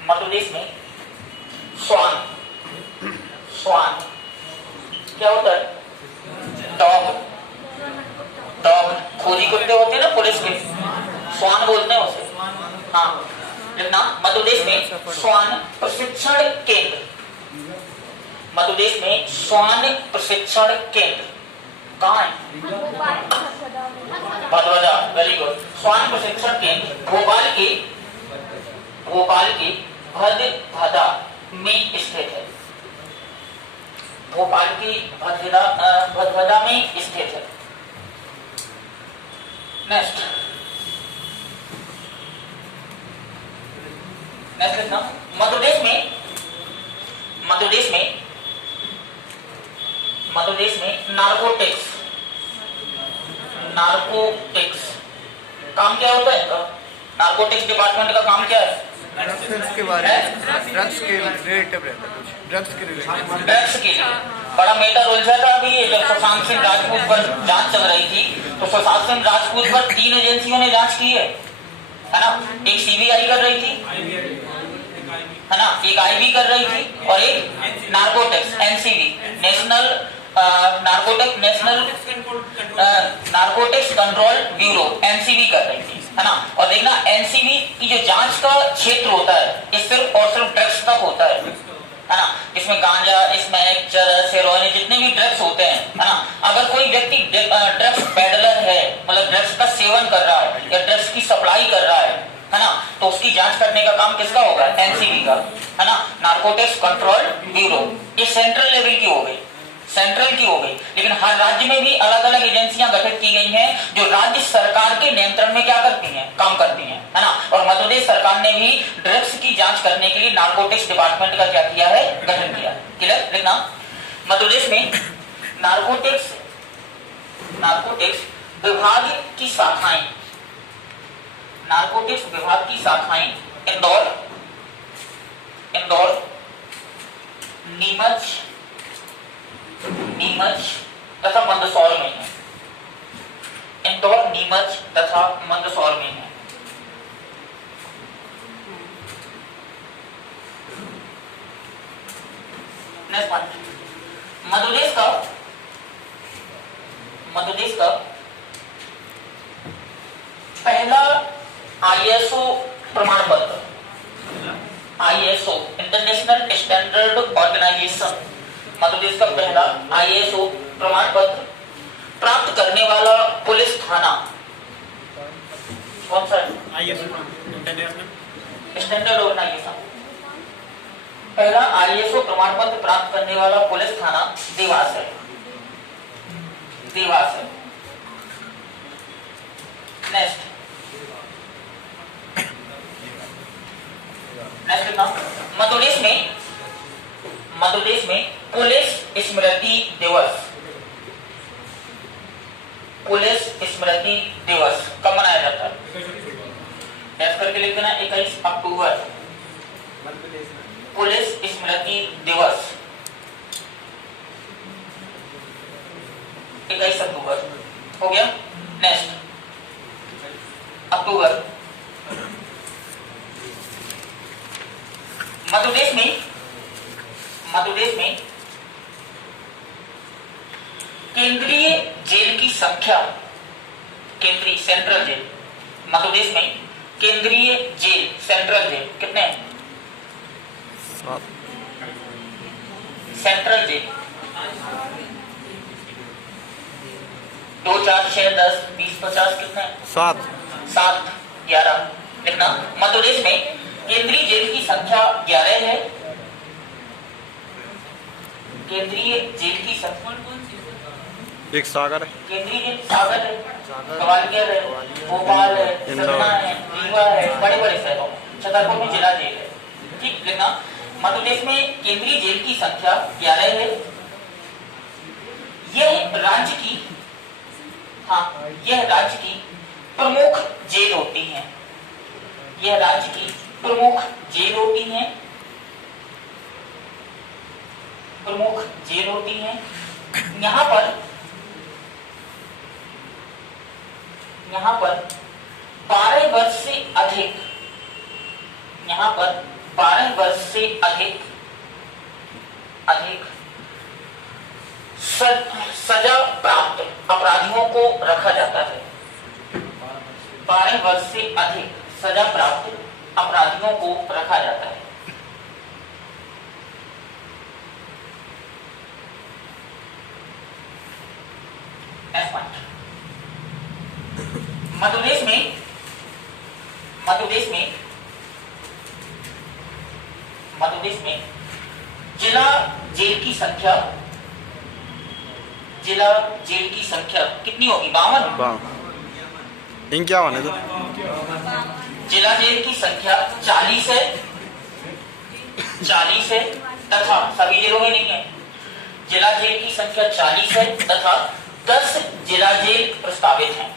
मध्य प्रदेश में स्वान, स्वान क्या होता है? डॉग, डॉग खोजी कुत्ते होते हैं ना पुलिस के, स्वान बोलते हैं उसे। हाँ, लिखना मध्य प्रदेश में स्वान प्रशिक्षण केंद्र, मध्य प्रदेश में स्वान प्रशिक्षण केंद्र कहाँ है? Bhadbhada, very good. स्वान प्रशिक्षण केंद्र भोपाल के भदभदा में स्थित है, भोपाल की भदभदा में स्थित है। नेक्स्ट लिखना मध्य प्रदेश में नार्कोटिक्स, नार्कोटिक्स काम क्या होता है इनका? नार्कोटिक्स डिपार्टमेंट का काम क्या है? ड्रग्स के बारे में, ड्रग्स के रिलेटेड रहता है कुछ, ड्रग्स के रिलेटेड, ड्रग्स के लिए बड़ा मेटर उलझा था। अभी जब सुशांत सिंह राजपूत पर जांच चल रही थी तो सुशांत सिंह राजपूत पर 3 एजेंसियों ने जांच की है ना? एक सीबीआई कर रही थी, है ना, एक आईबी कर रही थी और एक narcotics NCB, national narcotics control bureau NCB कर रही थी, है ना। और देखना एनसीबी की जो जांच का क्षेत्र होता है ये सिर्फ और सिर्फ ड्रग्स तक होता है ना। इसमें गांजा, स्मैक, चरस, हेरोइन जितने भी ड्रग्स होते हैं, है ना। अगर कोई व्यक्ति ड्रग्स पेडलर है, मतलब ड्रग्स का सेवन कर रहा है या ड्रग्स की सप्लाई कर रहा है ना, तो उसकी जांच करने का काम किसका होगा? एनसीबी का, है ना, नार्कोटिक्स कंट्रोल ब्यूरो। ये सेंट्रल लेवल की हो गई, सेंट्रल की हो गई। लेकिन हर राज्य में भी अलग अलग एजेंसियां गठित की गई हैं जो राज्य सरकार के नियंत्रण में क्या करती हैं? काम करती हैं, है ना। और मध्य प्रदेश सरकार ने भी ड्रग्स की जांच करने के लिए नार्कोटिक्स डिपार्टमेंट का क्या किया है? गठन किया। क्लियर? लिखना मध्य प्रदेश में नार्कोटिक्स विभाग की शाखाएं, नार्कोटिक्स विभाग की शाखाएं इंदौर, नीमच तथा मंदसौर में है। इंदौर, नीमच तथा मंदसौर में है। नेक्स्ट पॉइंट, मध्य प्रदेश का पहला आईएसओ प्रमाण पत्र, ISO international standard organisation, Madhya Pradesh का पहला आईएसओ प्रमाण पत्र प्राप्त करने वाला पुलिस थाना कौन सा है? ISO international standard organisation. पहला आईएसओ प्रमाण पत्र प्राप्त करने वाला पुलिस थाना देवास है, देवास है। नेक्स्ट मध्य प्रदेश में पुलिस स्मृति दिवस, पुलिस स्मृति दिवस कब मनाया जाता है? ऐसा करके लिख देना 21 अक्टूबर, पुलिस स्मृति दिवस 21 अक्टूबर हो गया। नेक्स्ट अक्टूबर, मध्य प्रदेश में केंद्रीय जेल की संख्या, केंद्रीय सेंट्रल जेल, मध्य प्रदेश में केंद्रीय जेल सेंट्रल जेल कितने हैं? 7। सेंट्रल जेल 2, 4, 6, 10, 20, 50 कितने हैं? 7, 7, 11 लिखना। मध्य प्रदेश में केंद्रीय जेल की संख्या 11 है। केंद्रीय जेल की संख्या एक सागर है, केंद्रीय जेल सागर है, ग्वालियर है, भोपाल है, सतना है, रीवा है, बड़े बड़े शहरों, छतरपुर में जिला जेल है। ठीक लिखना। मध्य प्रदेश में केंद्रीय जेल की संख्या 11 है। यह राज्य की, हाँ, यह राज्य की प्रमुख जेल होती है, यह राज्य की प्रमुख जेल होती है, प्रमुख जेल होती है। यहाँ पर 12 वर्ष से अधिक, यहाँ पर 12 वर्ष से अधिक सजा प्राप्त अपराधियों को रखा जाता है। 12 वर्ष से अधिक सजा प्राप्त अपराधियों को रखा जाता है। मध्यप्रदेश में जिला जेल की संख्या कितनी होगी? 52। इक्यावन है तो जिला जेल की संख्या 40 है तथा सभी जिलों में नहीं है। जिला जेल की संख्या 40 है तथा 10 जिला जेल प्रस्तावित हैं।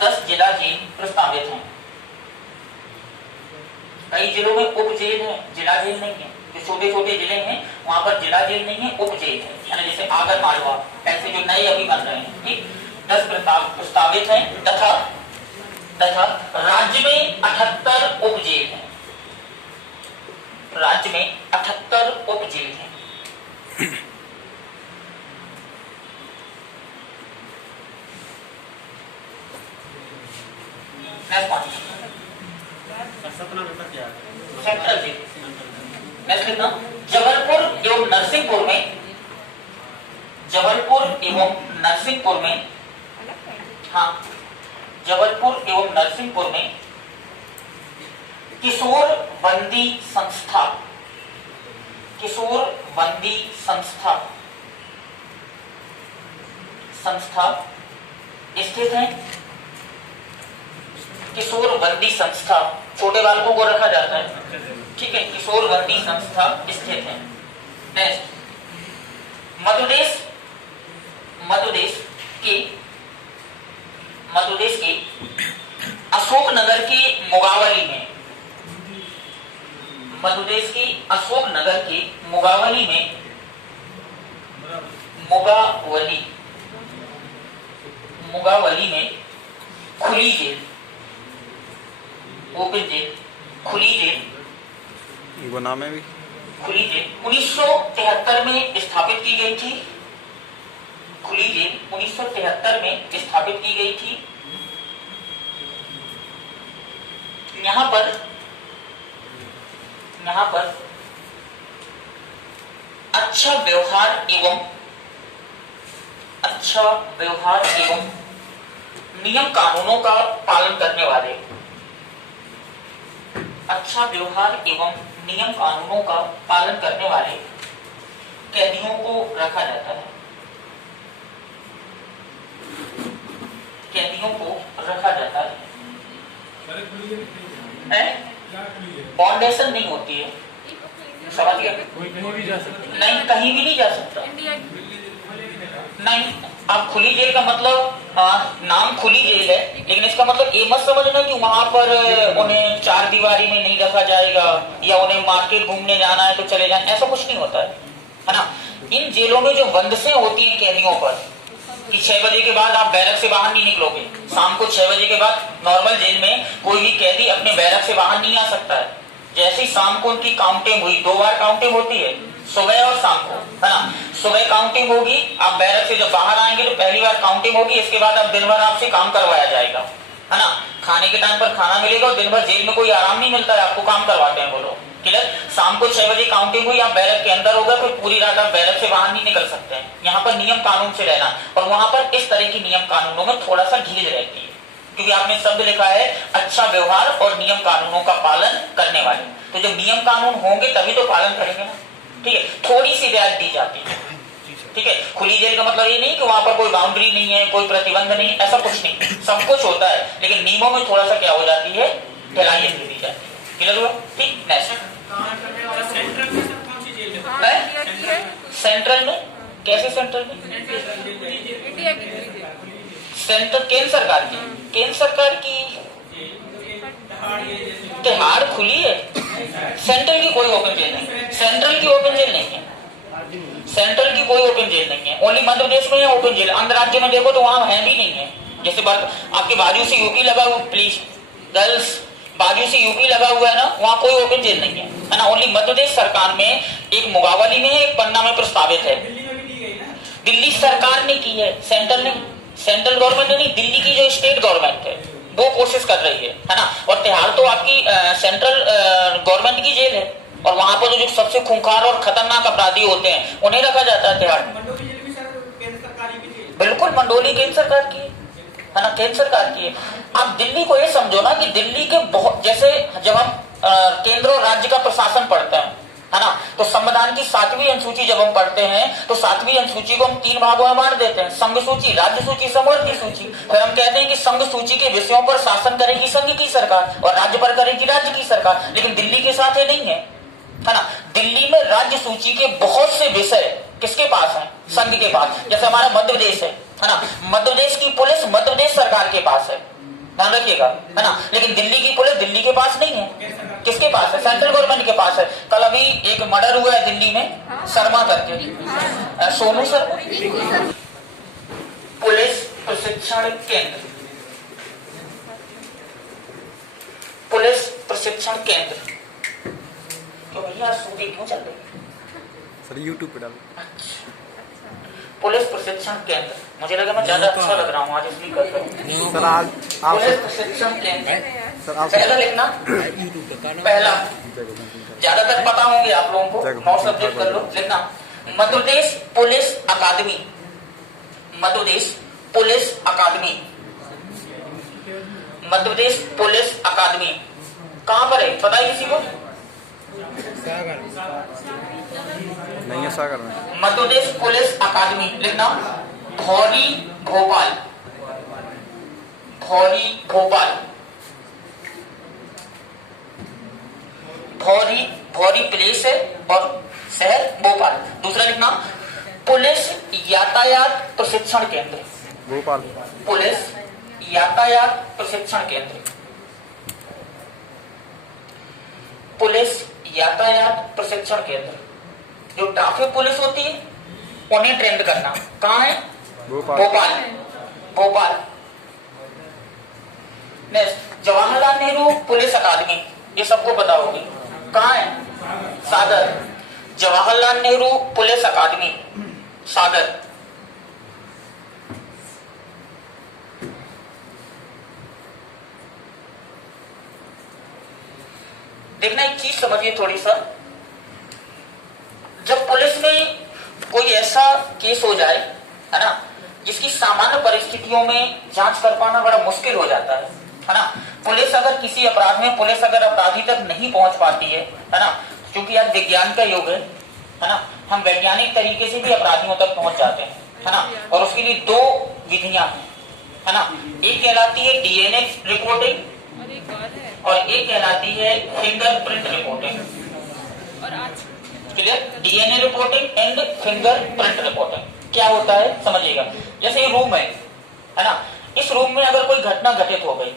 10 जिला जेल प्रस्तावित हैं। कई जिलों में उप जेल है, जिला जेल नहीं है। जो छोटे छोटे जिले हैं वहां पर जिला जेल नहीं है, उप जेल है, यानी जैसे आगर मालवा, ऐसे जो नए अभी बन रहे हैं। ठीक, 10 प्रस्तावित हैं तथा राज्य में 78 उप जेल हैं। राज्य में 78 उप जेल हैं। सेंट्रल जेल जबलपुर एवं नरसिंहपुर में किशोर बंदी संस्था स्थित है। किशोर बंदी संस्था, छोटे बालकों को रखा जाता है। ठीक है, किशोर बंदी संस्था स्थित है। नेक्स्ट, मध्यप्रदेश के अशोकनगर के मुगावली में मुगावली में खुली जेल, ओपन जेल, खुली जेल, गुना में भी खुली जेल 1973 में स्थापित की गई थी। खुली जेल 1973 में स्थापित की गई थी। यहाँ पर अच्छा व्यवहार एवं नियम कानूनों का पालन करने वाले कैदियों को रखा जाता है। फाउंडेशन नहीं होती है, समझ गया? नहीं, कहीं भी नहीं जा सकता। नहीं, अब खुली जेल का मतलब नाम खुली जेल है, लेकिन इसका मतलब ये मत समझना कि वहां पर उन्हें 4 दीवारी में नहीं रखा जाएगा या उन्हें मार्केट घूमने जाना है तो चले जाए, ऐसा कुछ नहीं होता है ना। इन जेलों में जो बंदिशें होती हैं कैदियों पर कि 6 बजे के बाद आप बैरक से बाहर नहीं निकलोगे। शाम को 6 बजे के बाद नॉर्मल जेल में कोई भी कैदी अपने बैरक से बाहर नहीं आ सकता है। जैसे ही शाम को उनकी काउंटिंग हुई, 2 बार काउंटिंग होती है, सुबह और शाम को, है ना। सुबह काउंटिंग होगी, आप बैरक से जब बाहर आएंगे तो पहली बार काउंटिंग होगी, इसके बाद आप दिन भर आपसे काम करवाया जाएगा, है ना। खाने के टाइम पर खाना मिलेगा और दिन भर जेल में कोई आराम नहीं मिलता है, आपको काम करवाते हैं वो लोग। क्लियर? शाम को 6 बजे काउंटिंग हुई, आप बैरक के अंदर हो गए, फिर पूरी रात आप बैरक से बाहर नहीं निकल सकते हैं। यहाँ पर नियम कानून से रहना, और वहां पर इस तरह की नियम कानूनों में थोड़ा सा ढील रहती है, क्योंकि आपने शब्द लिखा है अच्छा व्यवहार और नियम कानूनों का पालन करने वाले। तो जब नियम कानून होंगे तभी तो पालन करेंगे ना। ठीक है, थोड़ी सी रियायत दी जाती है। ठीक है, खुली जेल का मतलब ये नहीं कि वहां पर कोई बाउंड्री नहीं है, कोई प्रतिबंध नहीं, ऐसा कुछ नहीं, सब कुछ होता है, लेकिन नियमों में थोड़ा सा क्या हो जाती है, ढिलाई दी जाती है। क्लियर हुआ? ठीक। नेक्स्ट, सेंट्रल में कैसे? सेंट्रल में सेंट्रल केंद्र सरकार की तिहाड़ खुली है। सेंट्रल की कोई ओपन जेल नहीं, सेंट्रल की ओपन जेल नहीं है, सेंट्रल की कोई ओपन जेल नहीं है। ओनली मध्य प्रदेश में है ओपन जेल, अंदर राज्य में देखो तो वहां है भी नहीं है। जैसे आपके बाजू से यूपी लगा हुआ, प्लीज गर्ल्स बाजू से यूपी लगा हुआ है ना, वहां कोई ओपन जेल नहीं है ना। ओनली मध्य प्रदेश सरकार में एक मुगावली में है, एक पन्ना में प्रस्तावित है। दिल्ली सरकार ने की है, सेंट्रल ने, सेंट्रल गवर्नमेंट ने नहीं, दिल्ली की जो स्टेट गवर्नमेंट है वो कोशिश कर रही है ना। और तिहाड़ तो आपकी सेंट्रल गवर्नमेंट की जेल है, और वहां पर जो सबसे खूंखार और खतरनाक अपराधी होते हैं उन्हें रखा जाता है तिहाड़। बिल्कुल, मंडोली केंद्र सरकार की है ना, केंद्र सरकार की है। आप दिल्ली को ये समझो ना कि दिल्ली के बहुत, जैसे जब हम केंद्र और राज्य का प्रशासन पढ़ते हैं है ना, तो संविधान की 7वीं अनुसूची जब हम पढ़ते हैं तो 7वीं अनुसूची को हम 3 भागों में बांट देते हैं, संघ सूची, राज्य सूची, समवर्ती सूची। फिर हम कहते हैं कि संघ सूची के विषयों पर शासन करेगी संघ की सरकार और राज्य पर करेगी राज्य की सरकार। लेकिन दिल्ली के साथ ये नहीं है ना। दिल्ली में राज्य सूची के बहुत से विषय किसके पास है? संघ के पास। जैसे हमारा मध्य प्रदेश है ना, मध्य प्रदेश की पुलिस मध्य प्रदेश सरकार के पास है, ध्यान रखिएगा है ना। लेकिन दिल्ली की पुलिस दिल्ली के पास नहीं है, किसके पास है? सेंट्रल गवर्नमेंट के पास है। कल अभी एक मर्डर हुआ है दिल्ली में, शर्मा करके, सोनू शर्मा। पुलिस प्रशिक्षण केंद्र, पुलिस प्रशिक्षण केंद्र। तो भैया सूखी क्यों चल रही है? सर यूट्यूब पे डालो। पुलिस प्रशिक्षण केंद्र, मुझे लगा मैं ज्यादा अच्छा लग रहा हूँ आज, इसलिए कर रहा हूँ। सर आज आप पुलिस प्रशिक्षण केंद्र, सर आप पहला लिखना, पहला ज्यादातर पता होंगे आप लोगों को, नोट सब्जेक्ट कर लो, लिखना मध्य प्रदेश पुलिस अकादमी, मध्य प्रदेश पुलिस अकादमी, मध्य प्रदेश पुलिस अकादमी कहाँ पर है पता है किसी को? नहीं है सागर में। मध्य प्रदेश पुलिस अकादमी लिखना, भौरी भोपाल, भौरी भोपाल, भौरी, भौरी प्लेस है और शहर भोपाल। दूसरा लिखना, पुलिस यातायात प्रशिक्षण केंद्र, भोपाल, पुलिस यातायात प्रशिक्षण केंद्र, पुलिस यातायात प्रशिक्षण केंद्र। जो ट्रैफिक पुलिस होती है उन्हें ट्रेंड करना, कहाँ है? भोपाल, भोपाल, भोपाल। नेक्स्ट, जवाहरलाल नेहरू पुलिस अकादमी, ये सबको पता होगी, कहाँ है? सागर, जवाहरलाल नेहरू पुलिस अकादमी, सागर। देखना एक चीज समझिए थोड़ी सा, जब पुलिस में कोई ऐसा केस हो जाए है ना जिसकी सामान्य परिस्थितियों में जांच कर पाना बड़ा मुश्किल हो जाता है ना। पुलिस अगर किसी अपराध में, पुलिस अगर अपराधी तक नहीं पहुंच पाती है ना, क्योंकि आज विज्ञान का युग है ना, हम वैज्ञानिक तरीके से भी अपराधियों तक पहुंच जाते हैं है ना। और उसके लिए 2 विधियां हैं है ना, एक कहलाती है डीएनए रिपोर्टिंग और एक कहलाती है fingerprint reporting. Clear? DNA reporting and fingerprint reporting क्या होता है समझिएगा। जैसे ये रूम है ना, इस रूम में अगर कोई घटना घटित हो गई,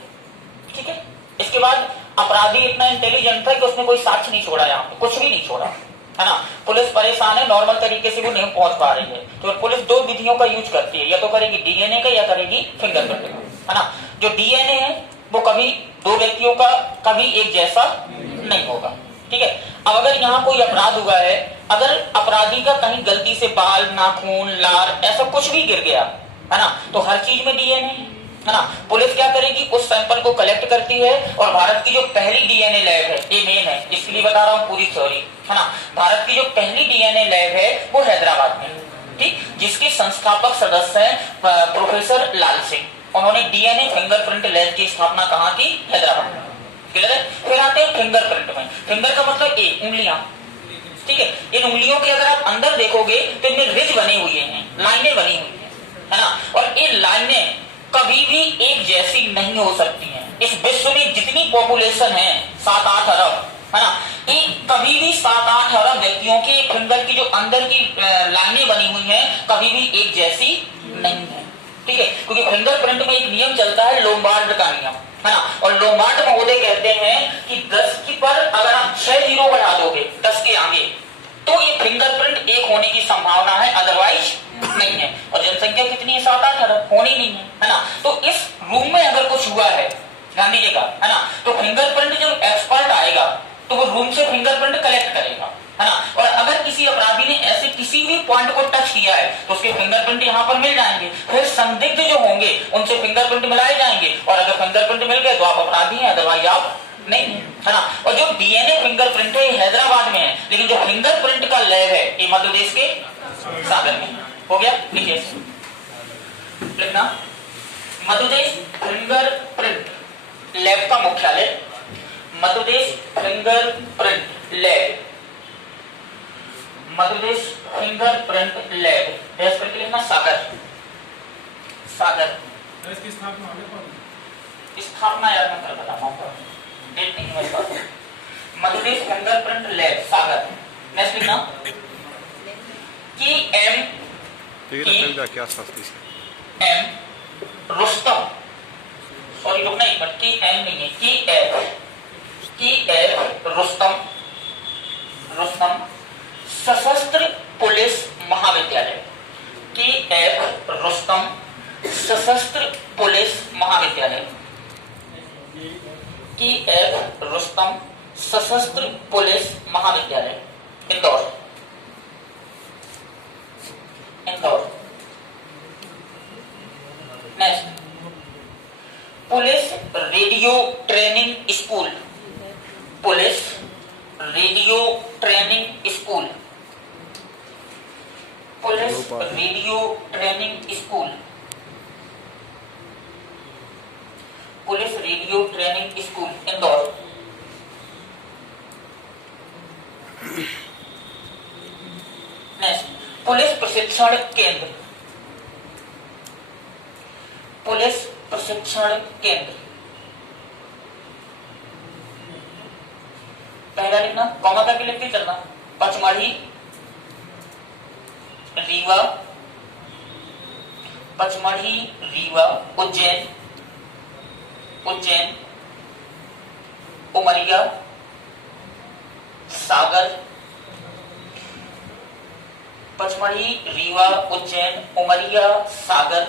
ठीक है, इसके बाद अपराधी इतना इंटेलिजेंट था कि उसने कोई साक्ष्य नहीं छोड़ा, यहाँ पे कुछ भी नहीं छोड़ा है ना। पुलिस परेशान है, नॉर्मल तरीके से वो नहीं पहुंच पा रही है, तो पुलिस 2 विधियों का यूज करती है, या तो करेगी डीएनए का या करेगी फिंगरप्रिंट का है ना। जो डीएनए है वो कभी 2 व्यक्तियों का कभी एक जैसा नहीं होगा, ठीक है। अब अगर यहाँ कोई अपराध हुआ है, अगर अपराधी का कहीं गलती से बाल, नाखून, लार ऐसा कुछ भी गिर गया है ना, तो हर चीज में डीएनए है ना। पुलिस क्या करेगी, उस सैंपल को कलेक्ट करती है, और भारत की जो पहली डीएनए लैब है, ये मेन है, इसके लिए बता रहा हूँ पूरी थ्योरी है ना। भारत की जो पहली डीएनए लैब है वो हैदराबाद में, ठीक, जिसके संस्थापक सदस्य हैं प्रोफेसर लाल सिंह। उन्होंने डीएनए फिंगरप्रिंट लैब की स्थापना कहाँ की? हैदराबाद में। क्लियर है? फिर आते हैं फिंगरप्रिंट में। फिंगर का मतलब एक, उंगलियां, ठीक है। इन उंगलियों के अगर आप अंदर देखोगे तो इनमें रिज बने हुए हैं, लाइनें बनी हुई है ना, और ये लाइनें कभी भी एक जैसी नहीं हो सकती हैं। इस विश्व में जितनी पॉपुलेशन है 7-8 अरब है ना, ये कभी भी 7-8 अरब व्यक्तियों के फिंगर की जो अंदर की लाइनें बनी हुई हैं कभी भी एक जैसी नहीं है, ठीक है। क्योंकि फिंगरप्रिंट में एक नियम चलता है, लोम्बार्ड का नियम है ना, और लोम्बार्ड महोदय कहते हैं कि 10 की पर अगर आप 6 जीरो बढ़ा दोगे 10 के आगे, तो ये फिंगरप्रिंट एक होने की संभावना है, अदरवाइज नहीं है। और जनसंख्या कितनी है? 7-8 अरब, होनी नहीं है ना। तो इस रूम में अगर कुछ हुआ है गांधी जी का, है ना। तो फिंगरप्रिंट जब एक्सपर्ट आएगा तो वो रूम से फिंगरप्रिंट कलेक्ट करेगा, है ना। और अगर किसी अपराधी ने ऐसे किसी भी पॉइंट को टच किया है तो उसके फिंगरप्रिंट यहाँ पर मिल जाएंगे। फिर संदिग्ध जो होंगे उनसे फिंगरप्रिंट मिलाए जाएंगे, और अगर फिंगरप्रिंट मिल गए तो आप अपराधी हैं, अदरवाइज आप नहीं है, है ना। और जो डीएनए फिंगरप्रिंट है हैदराबाद में है, लेकिन जो फिंगरप्रिंट का लैब है ये मध्य प्रदेश के सागर में। हो गया, लिखिए लिखना, मध्य प्रदेश फिंगरप्रिंट लैब का मुख्यालय Madhya Pradesh fingerprint lab, Madhya Pradesh fingerprint lab, dash करके लिखना सागर, सागर। इसकी स्थापना आगे कौन? स्थापना यार मैं कर बताता हूँ, डेट नहीं मेरे पास। मध्य प्रदेश फिंगरप्रिंट लैब सागर। नेक्स्ट लिखना की एम ठीक है, चल जा के आसपास इसके। एम रुस्तम, सॉरी रुकना एक मिनट, की एम नहीं है, की एफ रुस्तम, रुस्तम सशस्त्र पुलिस महाविद्यालय, की एफ रुस्तम सशस्त्र पुलिस महाविद्यालय, की एफ रुस्तम सशस्त्र पुलिस महाविद्यालय, Indore, Indore. Next police radio training school, police radio training school, police radio training school, police radio training school, Indore. Next police प्रशिक्षण केंद्र, पुलिस प्रशिक्षण केंद्र, पहला लिखना, कॉमा करके लिख के चलना, पचमढ़ी, रीवा, पचमढ़ी, रीवा, उज्जैन, उज्जैन, उमरिया, सागर, पचमढ़ी, रीवा, उज्जैन, उमरिया, सागर,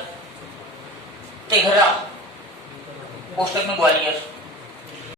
तिघरा, पोस्टल में ग्वालियर।